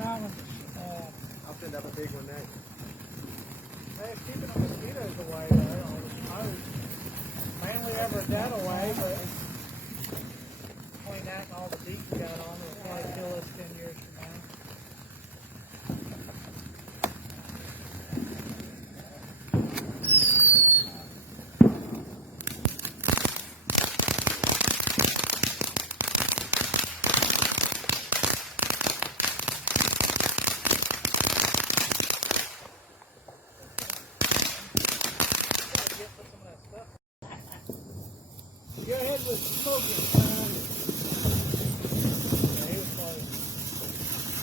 that one. I'll send up a big one next. Hey, it's keeping the mosquitoes away there. I was mainly ever dead away, but between that and all the beef we got on, it'll probably kill us 10 years from now. Go ahead with smoking, son. Yeah, he was close.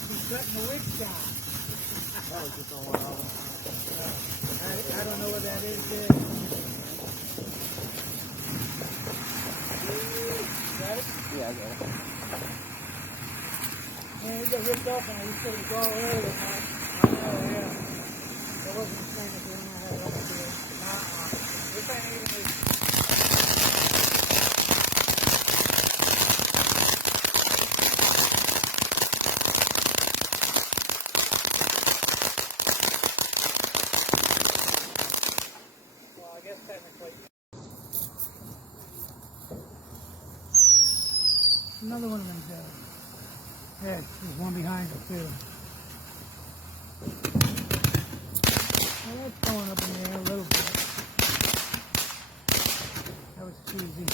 He's cutting the wick shot. That was just on one of them. I don't know what that is yet. Got it? Yeah, I got it. Man, we got ripped off and I used to go earlier than that. I know, yeah. That wasn't the same as the one I had last year. This ain't even as another one of them dead. Yeah, there's one behind it too. Well, that's going up in the air a little bit. That was cheesy.